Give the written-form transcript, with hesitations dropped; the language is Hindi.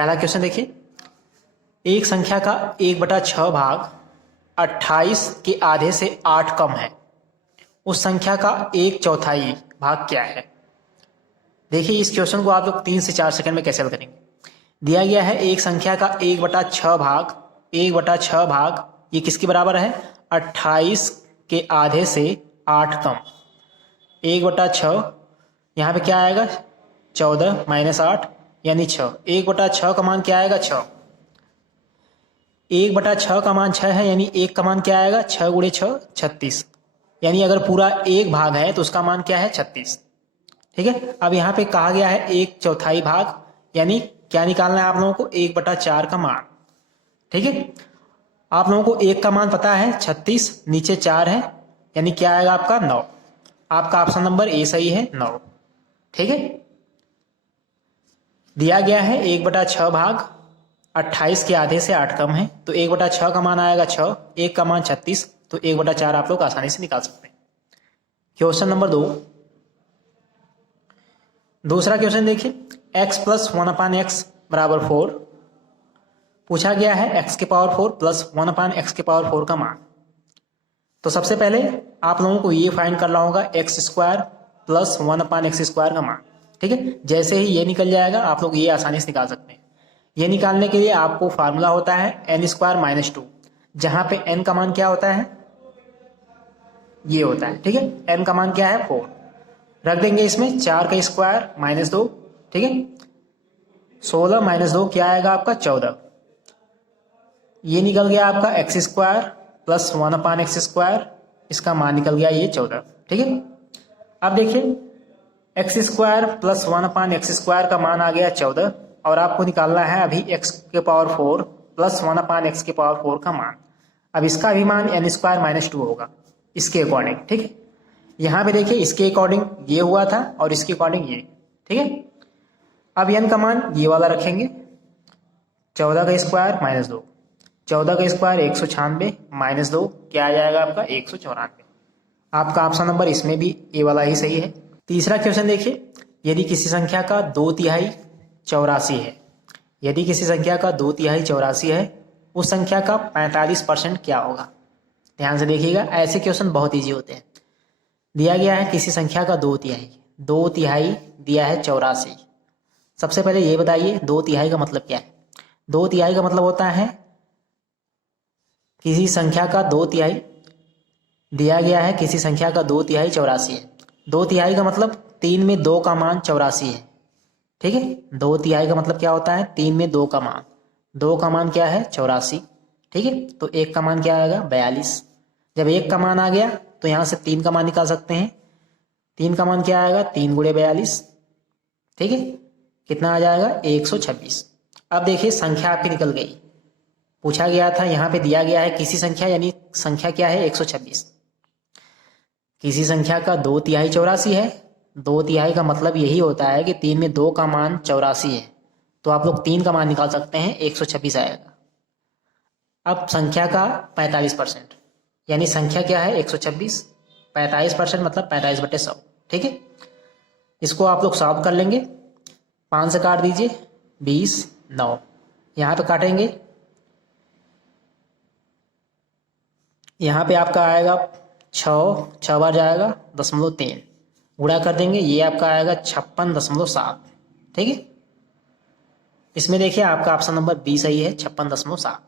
पहला क्वेश्चन देखिए, एक संख्या का 1/6 भाग 28 के आधे से 8 कम है, उस संख्या का 1/4 भाग क्या है। देखिए इस क्वेश्चन को आप लोग 3 से 4 सेकंड में कैसे हल करेंगे। दिया गया है एक संख्या का 1/6 भाग ये किसके बराबर है, 28 के आधे से 8 कम। 1/6 यहाँ पे क्या आएगा, 14 - 8 यानी 6। 1/6 का मान क्या आएगा, 6। 1/6 का मान 6 है, यानी 1 का मान क्या आएगा, 6 × 6 36। यानी अगर पूरा 1 भाग है तो उसका मान क्या है, 36। ठीक है। अब यहाँ पे कहा गया है 1/4 भाग, यानी क्या निकालना है आप लोगों को, 1/4 का मान। ठीक है। आप लोगों को 1 का मान पता है 36, नीचे 4 है, यानी क्या आएगा आपका 9। आपका ऑप्शन नंबर ए सही है, 9। ठीक है। दिया गया है 1/6 भाग 28 के आधे से 8 कम है, तो 1/6 का मान आएगा 6, 1 का मान 36, तो 1/4 आप लोग आसानी से निकाल सकते हैं। क्वेश्चन नंबर 2, दूसरा क्वेश्चन देखिए, x + 1/x = 4 पूछा गया है, x की पावर 4 + 1/x की पावर 4 का मान। तो सबसे पहले आप लोगों को ये फाइंड करना होगा x² + 1/x² का मान। ठीक है। जैसे ही ये निकल जाएगा आप लोग ये आसानी से निकाल सकते हैं। ये निकालने के लिए आपको फार्मूला होता है n² - 2, जहां पे n का मान क्या होता है, ये होता है। ठीक है। n का मान क्या है, 4 रख देंगे इसमें, 4 का स्क्वायर -2। ठीक है। 16 - 2 क्या आएगा आपका, 14। ये निकल गया आपका x² + 1/x², इसका मान निकल गया ये 14। ठीक है। अब देखिए x² + 1/x² का मान आ गया 14, और आपको निकालना है अभी x के पावर 4 + 1/x के पावर 4 का मान। अब इसका भी मान n² - 2 होगा इसके अकॉर्डिंग। ठीक है। यहाँ पे देखिए इसके अकॉर्डिंग ये हुआ था और इसके अकॉर्डिंग ये। ठीक है। अब n का मान ये वाला रखेंगे, 14 का स्क्वायर -2, 14 का स्क्वायर 196 -2 क्या आ जाएगा आपका, 194। आपका ऑप्शन नंबर इसमें भी ए वाला ही सही है। तीसरा क्वेश्चन देखिए, यदि किसी संख्या का 2/3 84 है, यदि किसी संख्या का 2/3 84 है, उस संख्या का 45% क्या होगा। ध्यान से देखिएगा, ऐसे क्वेश्चन बहुत ईजी होते हैं। दिया गया है किसी संख्या का 2/3 दिया है 84। सबसे पहले ये बताइए 2/3 का मतलब क्या है। 2/3 का मतलब होता है किसी संख्या का 2/3 दिया गया है, किसी संख्या का 2/3 84 है। 2/3 का मतलब 3 में 2 का मान 84 है। ठीक है। 2/3 का मतलब क्या होता है, 3 में 2 का मान, 2 का मान क्या है, 84। ठीक है। तो 1 का मान क्या आएगा, 42। जब 1 का मान आ गया तो यहां से 3 का मान निकाल सकते हैं। 3 का मान क्या आएगा, 3 × 42। ठीक है। कितना आ जाएगा, 126। अब देखिए संख्या आपकी निकल गई। पूछा गया था, यहाँ पे दिया गया है किसी संख्या, यानी संख्या क्या है, 126। किसी संख्या का 2/3 84 है। 2/3 का मतलब यही होता है कि 3 में 2 का मान 84 है, तो आप लोग 3 का मान निकाल सकते हैं, 126 आएगा। अब संख्या का 45%, यानी संख्या क्या है, 126, 45% मतलब 45/100। ठीक है। इसको आप लोग सॉल्व कर लेंगे। 5 से काट दीजिए, 20, 9 यहाँ पे काटेंगे, यहाँ पे आपका आएगा 6 बार जाएगा, 0.3 गुणा कर देंगे, ये आपका आएगा 56.7। ठीक है। इसमें देखिए आपका ऑप्शन नंबर बी सही है, 56.7।